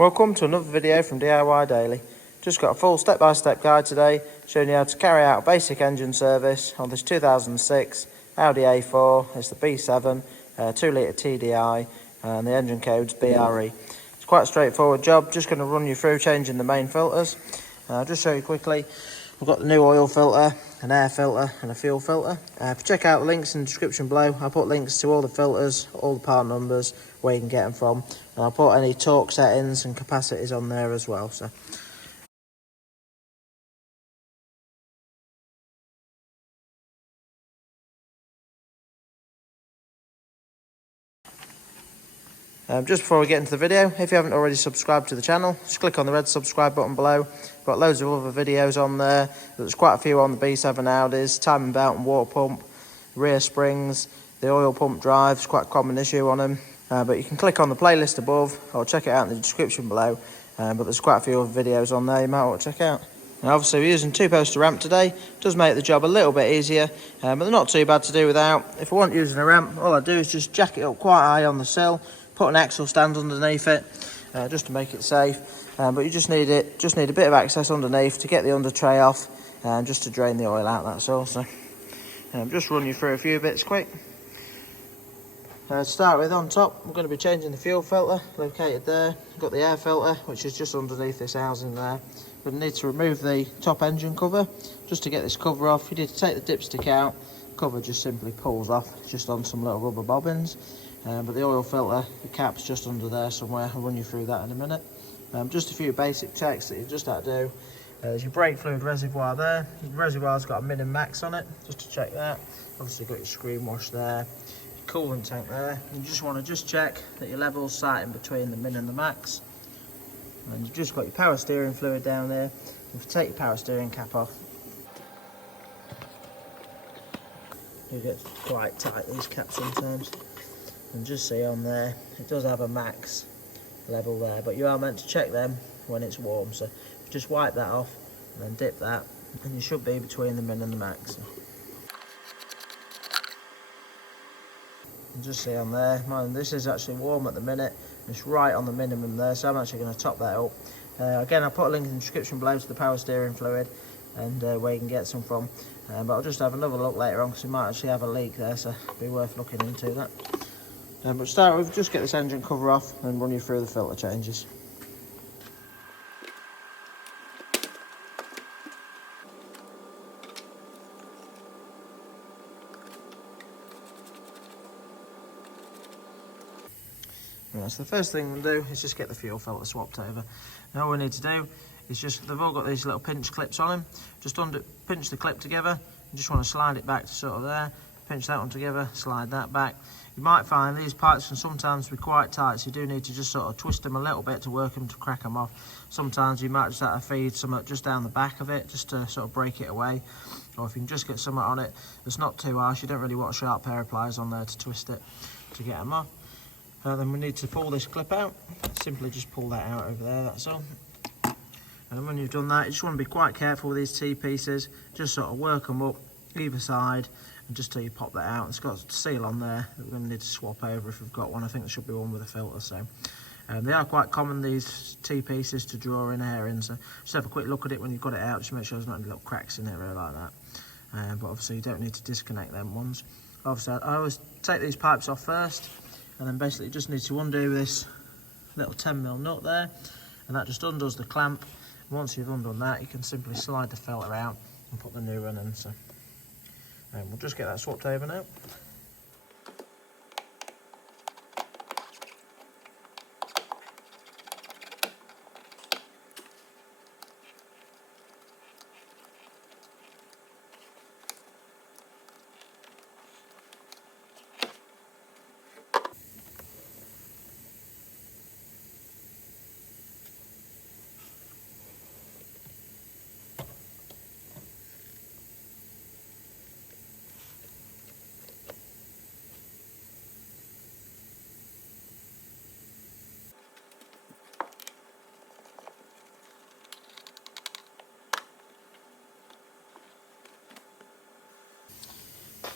Welcome to another video from DIY Daily. Just got a full step-by-step guide today showing you how to carry out a basic engine service on this 2006 Audi A4. It's the B7 2 litre TDI and the engine code's BRE. It's quite a straightforward job. Just going to run you through changing the main filters. I'll just show you quickly. We've got the new oil filter, an air filter and a fuel filter. If you check out the links in the description below, I'll put links to all the filters, all the part numbers, where you can get them from. And I'll put any torque settings and capacities on there as well. Just before we get into the video, if you haven't already subscribed to the channel, just click on the red subscribe button below. We've got loads of other videos on there. There's quite a few on the B7 Audis, timing belt and water pump, rear springs, the oil pump drive. It's quite a common issue on them. But you can click on the playlist above or check it out in the description below. But there's quite a few other videos on there you might want to check out. Now obviously we're using 2-poster ramp today. It does make the job a little bit easier, but they're not too bad to do without. If I want using a ramp, all I do is just jack it up quite high on the sill, put an axle stand underneath it, just to make it safe. But you just need a bit of access underneath to get the under tray off, and just to drain the oil out, that's all. So just run you through a few bits quick. To start with, on top, we're going to be changing the fuel filter, located there. We've got the air filter, which is just underneath this housing there. We're going to need to remove the top engine cover. Just to get this cover off, you need to take the dipstick out. The cover just simply pulls off, just on some little rubber bobbins. But the oil filter, the cap's just under there somewhere. I'll run you through that in a minute. Just a few basic checks that you've just had to do. There's your brake fluid reservoir there. The reservoir's got a min and max on it, just to check that. Obviously got your screen wash there. Coolant tank there. You just want to check that your level's sat in between the min and the max. And you've just got your power steering fluid down there. If you take your power steering cap off, you get quite tight, these caps sometimes. And just see on there, it does have a max level there, but you are meant to check them when it's warm. So just wipe that off and then dip that, and you should be between the min and the max. And just see on there, man, this is actually warm at the minute. It's right on the minimum there, so I'm actually going to top that up. Again, I'll put a link in the description below to the power steering fluid and where you can get some from. But I'll just have another look later on because we might actually have a leak there, so it'll be worth looking into that. But to start with, just get this engine cover off and run you through the filter changes. Right, so the first thing we'll do is just get the fuel filter swapped over. Now all we need to do is they've all got these little pinch clips on them. Just pinch the clip together. You just want to slide it back to sort of there. Pinch that one together, slide that back. You might find these pipes can sometimes be quite tight, so you do need to just sort of twist them a little bit to work them to crack them off. Sometimes you might just have to feed some just down the back of it, just to sort of break it away. Or if you can just get something on it that's not too harsh, you don't really want a sharp pair of pliers on there to twist it to get them off. Then we need to pull this clip out. Simply just pull that out over there, that's all. And when you've done that, you just want to be quite careful with these T-pieces. Just sort of work them up either side, and just till you pop that out. It's got a seal on there that we're going to need to swap over if we've got one. I think there should be one with a filter. So they are quite common, these T-pieces, to draw in air in. So just have a quick look at it when you've got it out, just make sure there's not any little cracks in it really like that. But obviously you don't need to disconnect them ones. Obviously I always take these pipes off first, and then basically you just need to undo this little 10mm nut there, and that just undoes the clamp. And once you've undone that, you can simply slide the filter out and put the new one in. So we'll just get that swapped over now.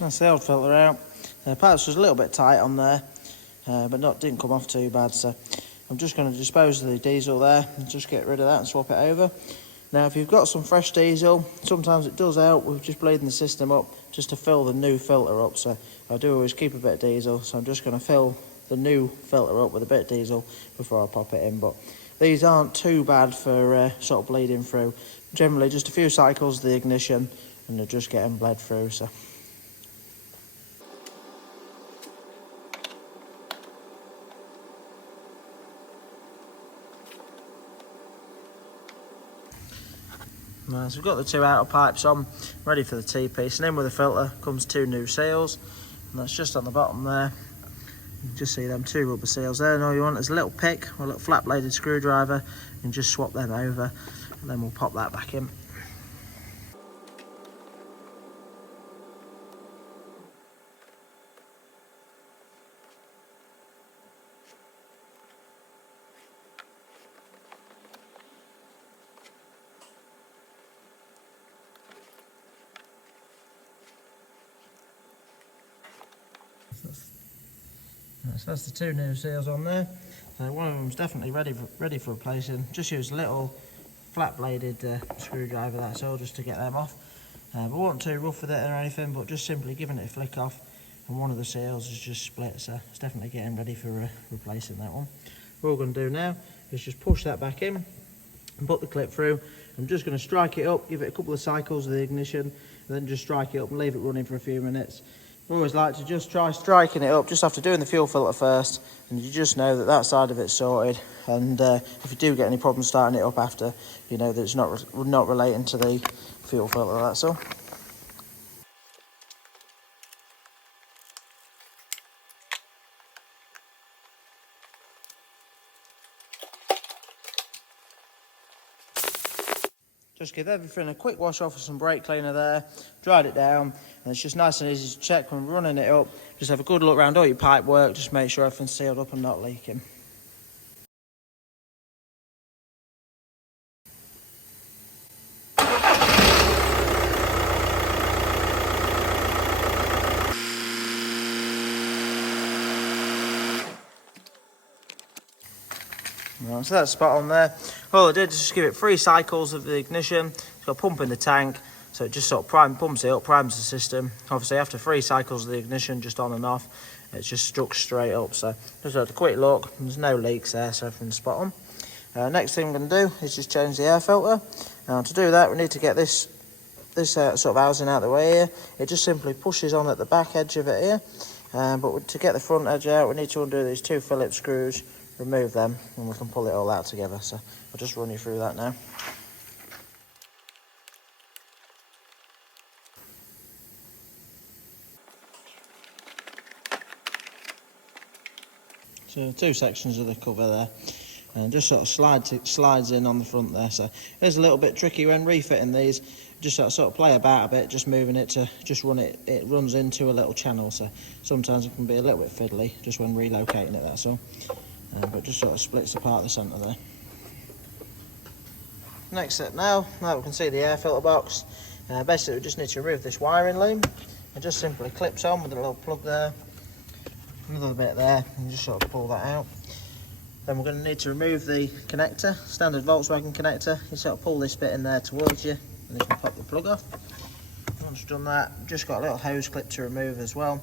That's the old filter out. The pipes was a little bit tight on there, but didn't come off too bad. So I'm just going to dispose of the diesel there and just get rid of that and swap it over. Now if you've got some fresh diesel, sometimes it does help with just bleeding the system up just to fill the new filter up. So I do always keep a bit of diesel, so I'm just going to fill the new filter up with a bit of diesel before I pop it in. But these aren't too bad for sort of bleeding through. Generally just a few cycles of the ignition and they're just getting bled through. So so we've got the two outer pipes on, ready for the T-piece, and in with the filter comes two new seals, and that's just on the bottom there. You can just see them two rubber seals there, and all you want is a little pick or a little flat bladed screwdriver and just swap them over, and then we'll pop that back in. So that's the two new seals on there. So one of them's definitely ready for replacing. Just use a little flat bladed screwdriver, that's all, just to get them off. But wasn't too rough with it or anything, but just simply giving it a flick off, and one of the seals is just split, so it's definitely getting ready for replacing that one. What we're going to do now is just push that back in and put the clip through. I'm just going to strike it up, give it a couple of cycles of the ignition, and then just strike it up and leave it running for a few minutes. I always like to just try striking it up just after doing the fuel filter first, and you just know that that side of it's sorted. And if you do get any problems starting it up after, you know that it's not relating to the fuel filter, that's all. Just give everything a quick wash off with some brake cleaner there, dried it down, and it's just nice and easy to check when running it up. Just have a good look around all your pipe work, just make sure everything's sealed up and not leaking. Right, so that's spot on there. All I did is just give it 3 cycles of the ignition. It's got a pump in the tank, so it just sort of pumps it up, primes the system. Obviously after 3 cycles of the ignition, just on and off, it's just stuck straight up. So just had a quick look, there's no leaks there, so everything's spot on. Next thing we're going to do is just change the air filter. Now to do that, we need to get this sort of housing out of the way here. It just simply pushes on at the back edge of it here. But to get the front edge out, we need to undo these 2 Phillips screws, remove them, and we can pull it all out together. So I'll just run you through that now. So 2 sections of the cover there, and just sort of slides in on the front there. So it's a little bit tricky when refitting these. Just sort of play about a bit, just moving it to just run it. It runs into a little channel, so sometimes it can be a little bit fiddly just when relocating it. That's all. But just sort of splits apart the centre there. Next step now we can see the air filter box. Basically we just need to remove this wiring loom. It just simply clips on with a little plug there, another bit there, and just sort of pull that out. Then we're going to need to remove the connector, standard Volkswagen connector. You sort of pull this bit in there towards you, and you can pop the plug off. Once you've done that, just got a little hose clip to remove as well.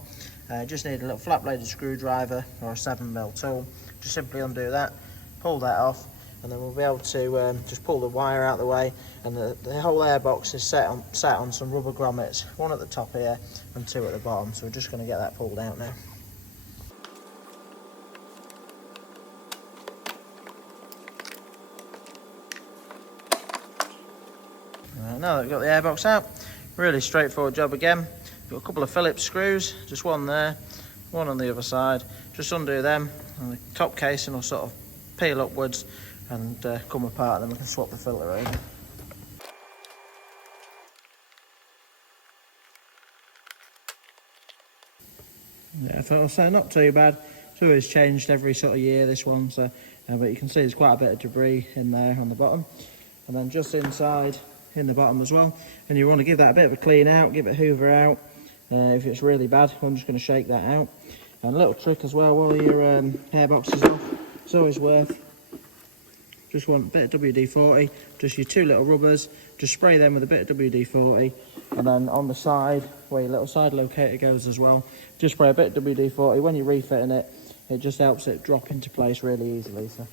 Just need a little flat bladed screwdriver or a 7mm tool. Just simply undo that, pull that off, and then we'll be able to just pull the wire out of the way. And the whole air box is sat on some rubber grommets, 1 at the top here and 2 at the bottom. So we're just going to get that pulled out now. Now that we've got the airbox out, really straightforward job again. Got a couple of Phillips screws, just 1 there, 1 on the other side. Just undo them, and the top casing will sort of peel upwards and come apart, and then we can swap the filter over. Yeah, I was saying not too bad. It's always changed every sort of year, this one, so but you can see there's quite a bit of debris in there on the bottom, and then just inside in the bottom as well. And you want to give that a bit of a clean out, give it a hoover out. If it's really bad, I'm just going to shake that out. And a little trick as well while your airbox is off, it's always worth, just want a bit of WD-40, just your 2 little rubbers, just spray them with a bit of WD-40, and then on the side, where your little side locator goes as well, just spray a bit of WD-40. When you're refitting it, it just helps it drop into place really easily. So.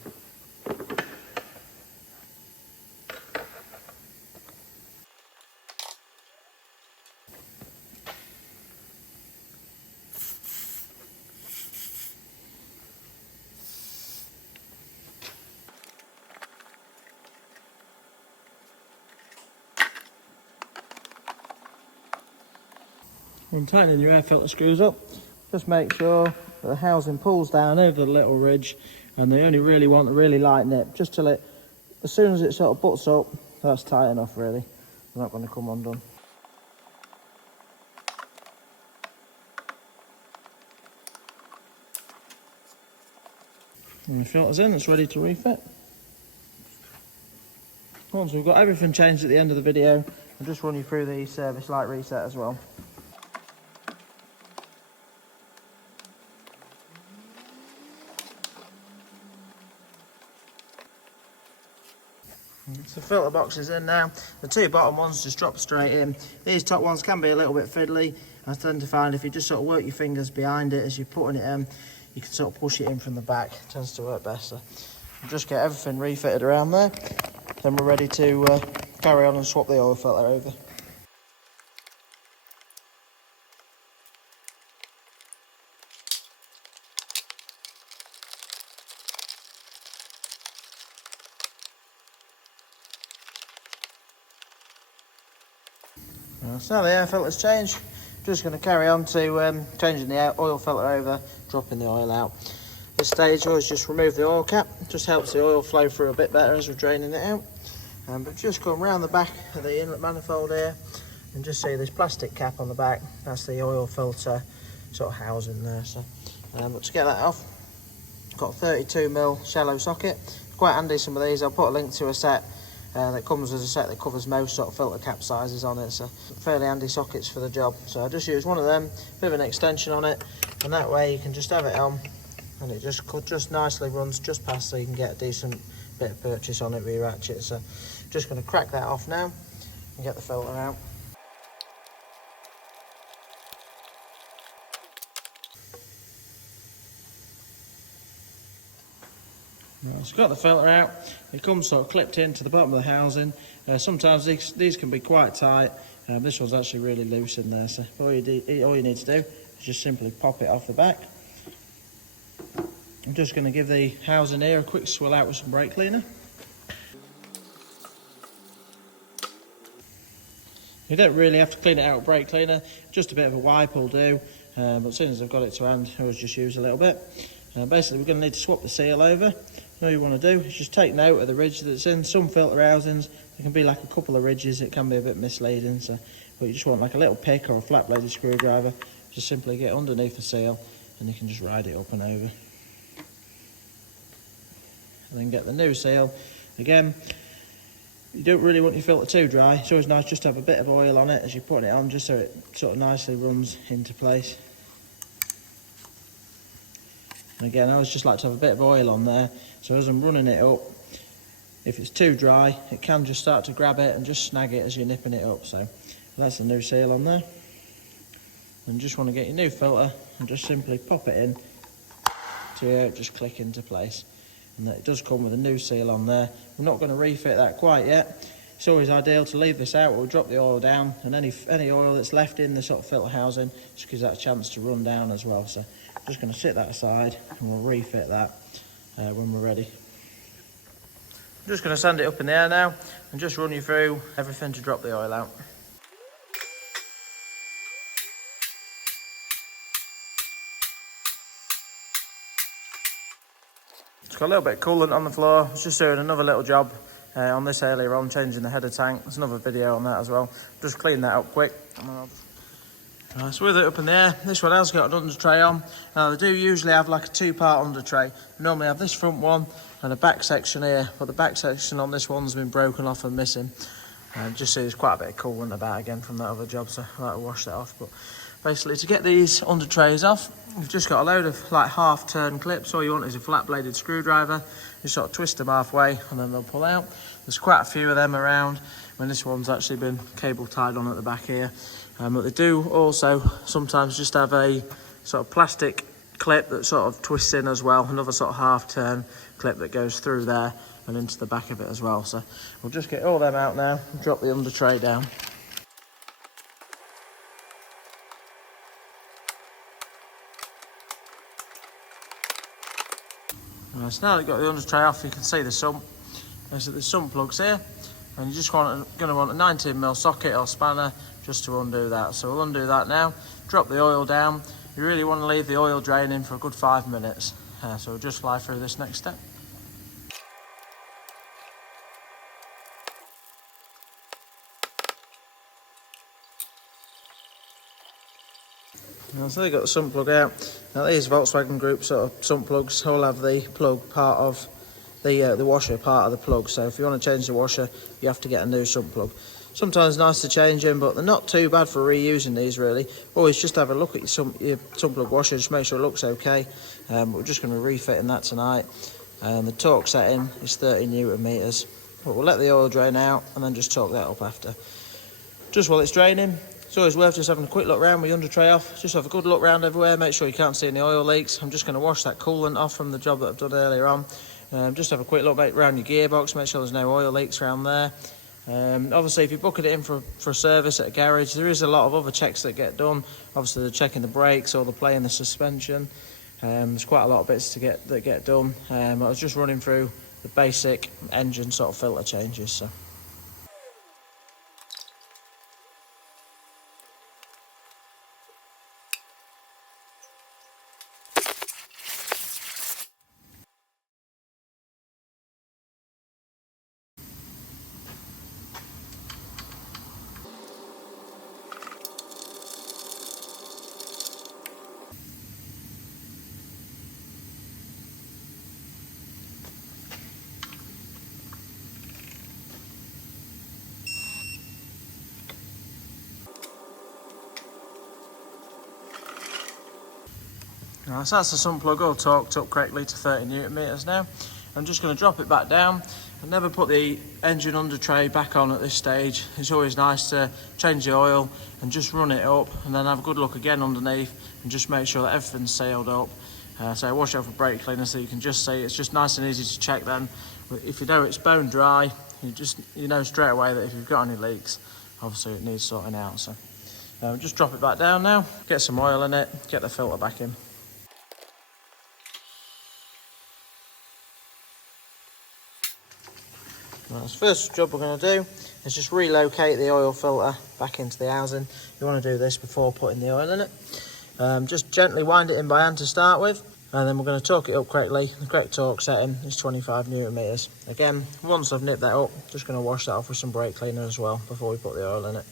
When tightening your air filter screws up, just make sure that the housing pulls down over the little ridge, and they only really want a really light nip, just till it, as soon as it sort of butts up, that's tight enough really. They're not going to come undone. And the filter's in, it's ready to refit. Once we've got everything changed at the end of the video, I'll just run you through the service light reset as well. So the filter box is in now. The 2 bottom ones just drop straight in. These top ones can be a little bit fiddly. I tend to find if you just sort of work your fingers behind it as you're putting it in, you can sort of push it in from the back. It tends to work better. We'll just get everything refitted around there. Then we're ready to carry on and swap the oil filter over. So now the air filter's changed, just going to carry on to changing the oil filter over, dropping the oil out. This stage, always just remove the oil cap, it just helps the oil flow through a bit better as we're draining it out. But just come around the back of the inlet manifold here, and just see this plastic cap on the back, that's the oil filter sort of housing there. So, but to get that off, got a 32mm shallow socket, quite handy some of these. I'll put a link to a set that comes with a set that covers most sort of filter cap sizes on it, so fairly handy sockets for the job. So I just use one of them, bit of an extension on it, and that way you can just have it on, and it just nicely runs just past, so you can get a decent bit of purchase on it with your ratchet. So just going to crack that off now and get the filter out. So got the filter out, it comes sort of clipped into the bottom of the housing. Sometimes these can be quite tight, this one's actually really loose in there, so all you need to do is just simply pop it off the back. I'm just going to give the housing here a quick swill out with some brake cleaner. You don't really have to clean it out with brake cleaner, just a bit of a wipe will do, but as soon as I've got it to hand, I always just use a little bit. Basically we're going to need to swap the seal over. All you want to do is just take note of the ridge that's in. Some filter housings, there can be like a couple of ridges, it can be a bit misleading, so, but you just want like a little pick or a flat bladed screwdriver, just simply get underneath the seal and you can just ride it up and over. And then get the new seal. Again, you don't really want your filter too dry, it's always nice just to have a bit of oil on it as you're putting it on, just so it sort of nicely runs into place. And again, I always just like to have a bit of oil on there, so as I'm running it up, if it's too dry, it can just start to grab it and just snag it as you're nipping it up. So that's the new seal on there. And just want to get your new filter and just simply pop it in to just click into place. And it does come with a new seal on there. We're not going to refit that quite yet. It's always ideal to leave this out. We'll drop the oil down, and any oil that's left in the sort of filter housing just gives that a chance to run down as well. So I'm just going to sit that aside and we'll refit that when we're ready. I'm just going to sand it up in the air now and just run you through everything to drop the oil out. It's got a little bit of coolant on the floor. I was just doing another little job on this earlier on, changing the header tank. There's another video on that as well. Just clean that up quick. So with it up in the air, this one has got an under tray on. Now they do usually have like a 2-part under tray. Normally have this front one and a back section here, but the back section on this one's been broken off and missing. Just see there's quite a bit of coolant about again from that other job, so I like to wash that off. But Basically, to get these under trays off, you've just got a load of like half turn clips. All you want is a flat bladed screwdriver. You sort of twist them halfway and then they'll pull out. There's quite a few of them around. This one's actually been cable tied on at the back here. But they do also sometimes just have a sort of plastic clip that sort of twists in as well. Another sort of half turn clip that goes through there and into the back of it as well. So we'll just get all them out now and drop the under tray down. So now that you've got the under tray off, you can see the sump. So the sump plugs here, and you just going to want a 19mm socket or spanner just to undo that. So we'll undo that now, drop the oil down. You really want to leave the oil draining for a good 5 minutes. So we'll just fly through this next step. So they've got the sump plug out. Now these Volkswagen Group sort of sump plugs all have the plug part of the washer part of the plug. So if you want to change the washer, you have to get a new sump plug. Sometimes it's nice to change them, but they're not too bad for reusing these really. Always just have a look at your sump plug washer, just make sure it looks okay. We're just going to be refitting that tonight. The torque setting is 30 Newton meters. But we'll let the oil drain out and then just torque that up after. Just while it's draining, it's always worth just having a quick look around with your under tray off. Just have a good look around everywhere, make sure you can't see any oil leaks. I'm just going to wash that coolant off from the job that I've done earlier on. Just have a quick look around your gearbox, make sure there's no oil leaks around there. Obviously, if you're booking it in for a service at a garage, there is a lot of other checks that get done. Obviously, they're checking the brakes or they're playing the suspension. There's quite a lot of bits that get done. I was just running through the basic engine sort of filter changes. So. Right, so that's the sump plug all torqued up correctly to 30 Newton meters now. I'm just going to drop it back down. I never put the engine under tray back on at this stage. It's always nice to change the oil and just run it up and then have a good look again underneath and just make sure that everything's sealed up. So wash it off with brake cleaner so you can just see. It's just nice and easy to check then. If you know it's bone dry, you know straight away that if you've got any leaks, obviously it needs sorting out. So just drop it back down now, get some oil in it, get the filter back in. Right, so first job we're going to do is just relocate the oil filter back into the housing. You want to do this before putting the oil in it. Just gently wind it in by hand to start with, and then we're going to torque it up correctly. The correct torque setting is 25 Newton meters. Again, once I've nipped that up, just going to wash that off with some brake cleaner as well before we put the oil in it.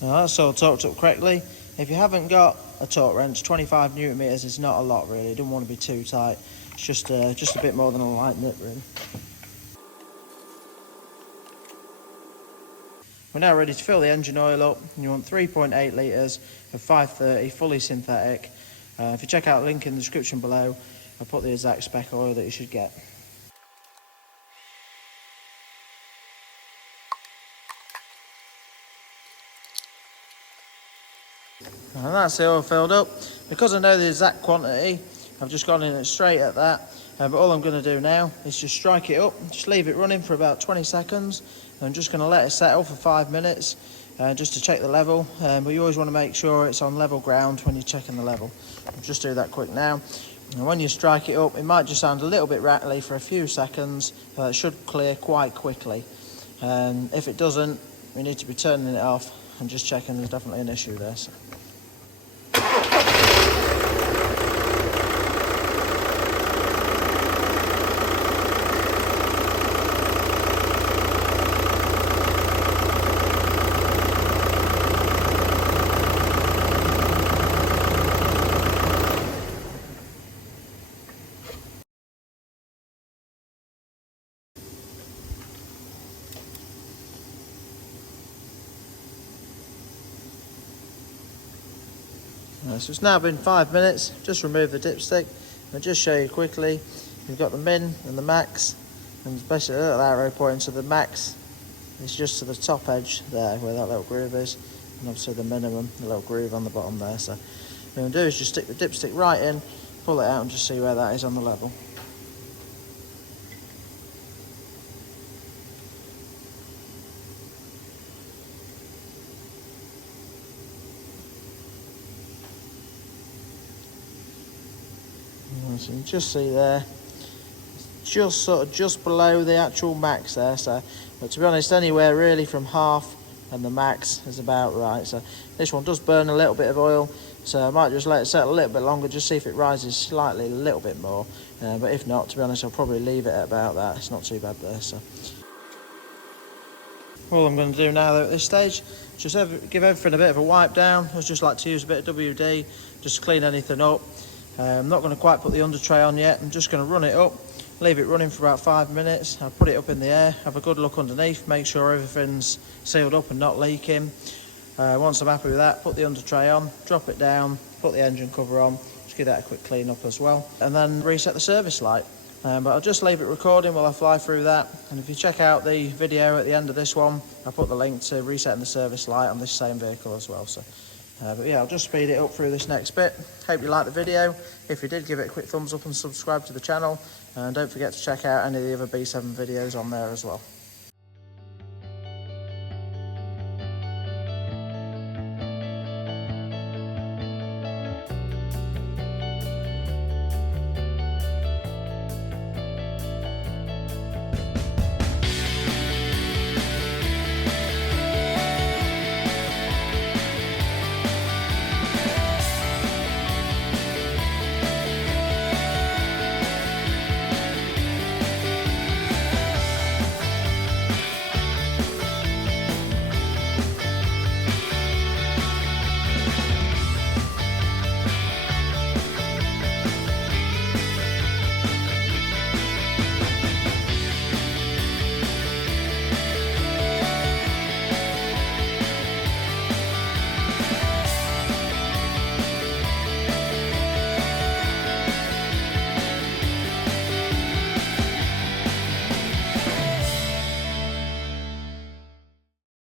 Now that's all torqued up correctly. If you haven't got a torque wrench, 25 Newton meters is not a lot really. You don't want to be too tight. It's just a bit more than a light nip really. We're now ready to fill the engine oil up. You want 3.8 litres of 530 fully synthetic. If you check out the link in the description below, I'll put the exact spec oil that you should get. And that's the oil filled up. Because I know the exact quantity, I've just gone in it straight at that. But all I'm going to do now is just strike it up, just leave it running for about 20 seconds. I'm just going to let it settle for 5 minutes just to check the level. But you always want to make sure it's on level ground when you're checking the level. I'll just do that quick now. And when you strike it up, it might just sound a little bit rattly for a few seconds, but it should clear quite quickly. If it doesn't, we need to be turning it off and just checking there's definitely an issue there. So. So it's now been 5 minutes. Just remove the dipstick. I'll just show you quickly. You've got the min and the max, and basically a little arrow pointing to the max. It's just to the top edge there where that little groove is, and obviously the minimum, the little groove on the bottom there. So what we're going to do is just stick the dipstick right in, pull it out and just see where that is on the level. So you can just see there, just sort of just below the actual max there. So, but to be honest, anywhere really from half and the max is about right. So this one does burn a little bit of oil, so I might just let it settle a little bit longer, just see if it rises slightly a little bit more. But if not, to be honest, I'll probably leave it at about that. It's not too bad there. So all I'm going to do now though at this stage, just give everything a bit of a wipe down. I just like to use a bit of WD just to clean anything up. I'm not going to quite put the under tray on yet. I'm just going to run it up, leave it running for about 5 minutes. I'll put it up in the air, have a good look underneath, make sure everything's sealed up and not leaking. Once I'm happy with that, put the under tray on, drop it down, put the engine cover on, just give that a quick clean up as well, and then reset the service light. But I'll just leave it recording while I fly through that. And if you check out the video at the end of this one, I'll put the link to resetting the service light on this same vehicle as well. So. But yeah, I'll just speed it up through this next bit. Hope you liked the video. If you did, give it a quick thumbs up and subscribe to the channel. And don't forget to check out any of the other B7 videos on there as well.